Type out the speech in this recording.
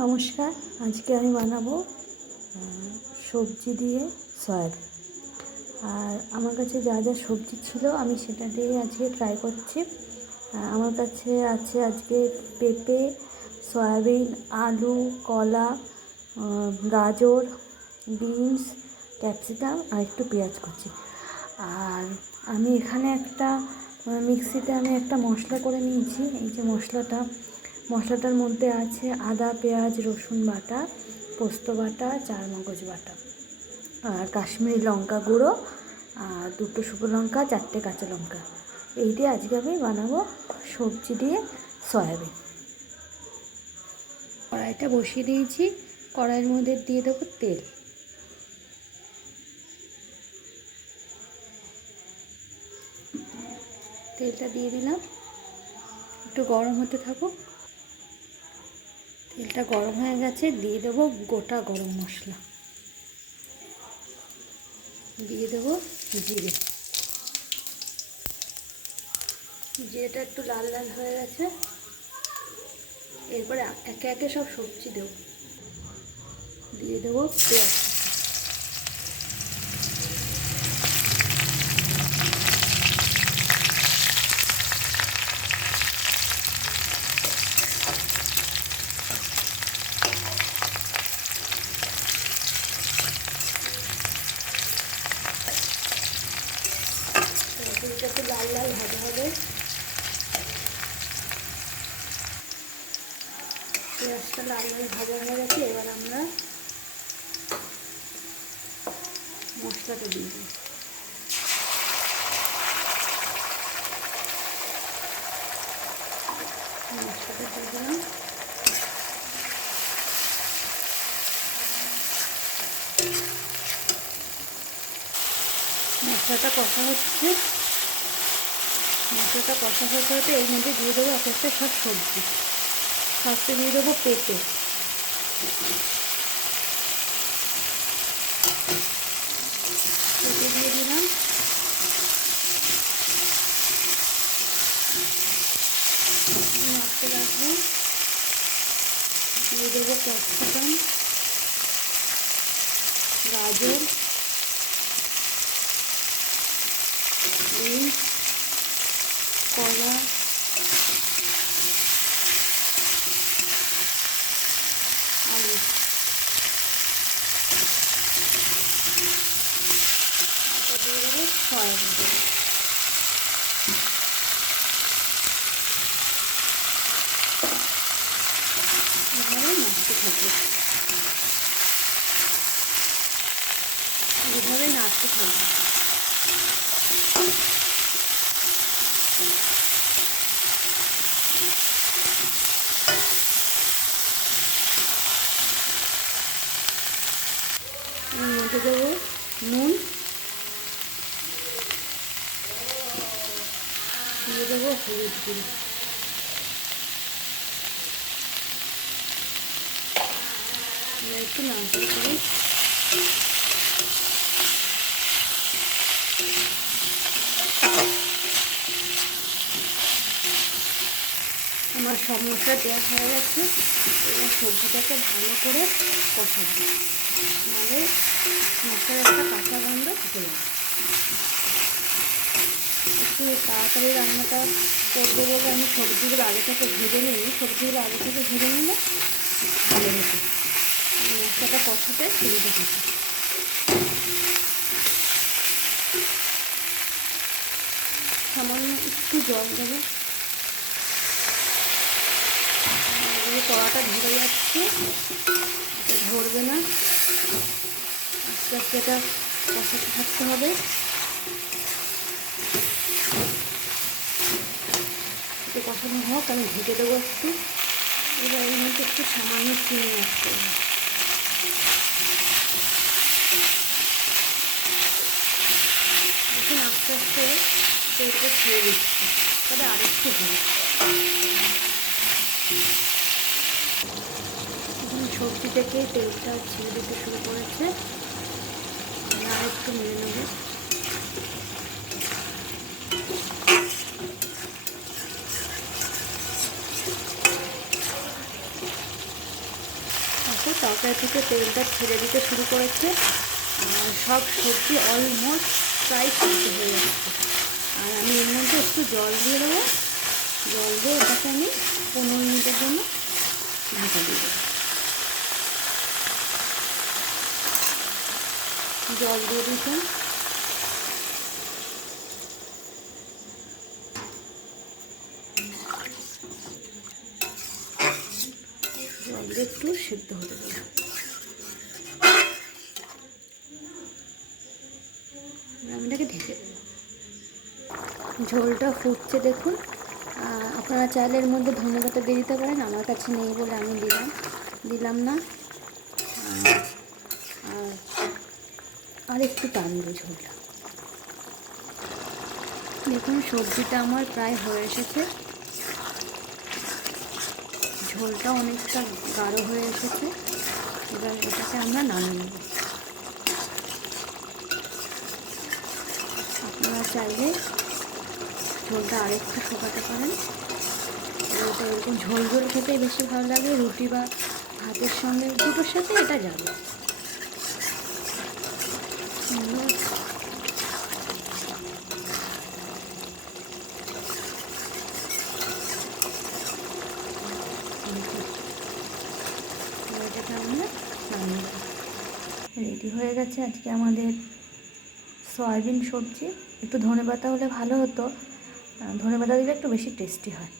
নমস্কার। আজকে আমি বানাবো সবজি দিয়ে সয়াবিন। আর আমার কাছে যা যা সবজি ছিল আমি সেটা দিয়ে আজকে ট্রাই করছি। আমার কাছে আছে আজকে পেঁপে, সয়াবিন, আলু, কলা, গাজর, বিনস, ক্যাপসিকাম আর একটু পেঁয়াজ কুচি। আর আমি এখানে একটা মিক্সিতে আমি একটা মশলা করে নিয়েছি। এই যে মশলাটার মধ্যে আছে আদা, পেঁয়াজ, রসুন বাটা, পোস্ত বাটা, চারমগজ বাটা আর কাশ্মীরি লঙ্কা গুঁড়ো আর 2টো শুকনো লঙ্কা, 4টে কাঁচা লঙ্কা। এই দিয়ে আজকে আমি বানাবো সবজি দিয়ে সয়াবিন। কড়াইটা বসিয়ে দিয়েছি। কড়াইয়ের মধ্যে দিয়ে দেবো তেল। তেলটা দিয়ে দিলাম, একটু গরম হতে থাকুক। তেলটা গরম হয়ে গেছে, দিয়ে দেবো গোটা গরম মশলা, দিয়ে দেবো জিরে। জিরেটা একটু লাল লাল হয়ে গেছে, এরপরে একে একে সব সবজি দেবো। দিয়ে দেবো পেঁয়াজ, সবজিটা একটু লাল লাল ভাজা হবে। পেঁয়াজটা লাল লাল ভাজা হয়ে গেছে, এবার আমরা মশলাটা দিয়ে দিই। মশলাটা দিয়ে দিলাম। মশলাটা কষা হচ্ছে, মশলাটা কষা হতে হতে এর মধ্যে দিয়ে দেবো এক একটা সব সবজি। ফার্স্টে দিয়ে দেবো পেঁপে, পেঁপে দিয়ে দিলাম। নাড়তে রাখবো। দিয়ে দেবো ক্যাপসিকাম, গাজর, বিনস, কলা, আলু। তারপর দিয়ে দেবো সয়াবিন। এভাবে নাড়তে থাকবো, এভাবে নাড়তে থাকবো। এর মধ্যে দেবো নুন, দিয়ে দেবো হলুদ গুঁড়ো, একটু নাড়তে করি। আমার সব মশলা দেওয়া হয়ে গেছে, এবার সবজিটাকে ভালো করে কষাবো, নাহলে মশলার একটা কাঁচা গন্ধ থেকে যাবে। একটু তাড়াতাড়ি রান্নাটা করবো বলে আমি সবজিগুলো আগে থেকে ভেজে নিই। সবজিগুলো আগে থেকে ভেজে নিলে ভালো হতো, মশলাটা কষাতে সুবিধা হতো। সামান্য একটু জল দেবো, কড়াটা ধরে যাচ্ছে, এটা ধরবে না। আস্তে আস্তে এটা কষাতে থাকতে হবে। একটু কষানো হোক, আমি ঢেকে দেবো একটু। এবার এর মধ্যে একটু সামান্য চিনি অ্যাড করবো। এখন আস্তে আস্তে তেলটা ছেড়ে দিচ্ছি, তবে আরেকটু হবে। সবজি থেকে তেলটা ছেড়ে দিতে শুরু করেছে, আর একটু মেরে নেবো। দেখো তরকারি থেকে তেলটা ছেড়ে দিতে শুরু করেছে, আর সব সবজি অলমোস্ট প্রায় সিদ্ধ হয়ে যাচ্ছে। আর আমি এর মধ্যে একটু জল দিয়ে দেবো, জল দিয়ে এটাকে আমি 15 মিনিটের জন্য ঢাকা দিয়ে দেবো। জল দিয়ে দিতাম, জল দিয়ে একটু সিদ্ধ হতে দেবো। আমি এটাকে ঢেকে দেবো। ঝোলটা ফুটছে দেখুন। আপনারা চাইলে এর মধ্যে ধনেপাতা দিয়ে দিতে পারেন, আমার কাছে নেই বলে আমি দিলাম না। আর একটু টানবে ঝোলটা। দেখুন সবজিটা আমার প্রায় হয়ে এসেছে, ঝোলটা অনেকটা গাঢ় হয়ে এসেছে। এবার এটাকে আমরা নামিয়ে নেব। আপনারা চাইলে ঝোলটা আরেকটু শুকাতে পারেন। এটা এরকম ঝোল ঝোল খেতেই বেশি ভালো লাগে, রুটি বা ভাতের সঙ্গে দুটোর সাথে এটা যাবে। এটাকে আমরা নামিয়ে রেডি হয়ে গেছে আজকে আমাদের সয়াবিন সবজি। একটু ধনেপাতা হলে ভালো হতো, ধনেপাতা দিলে একটু বেশি টেস্টি হয়।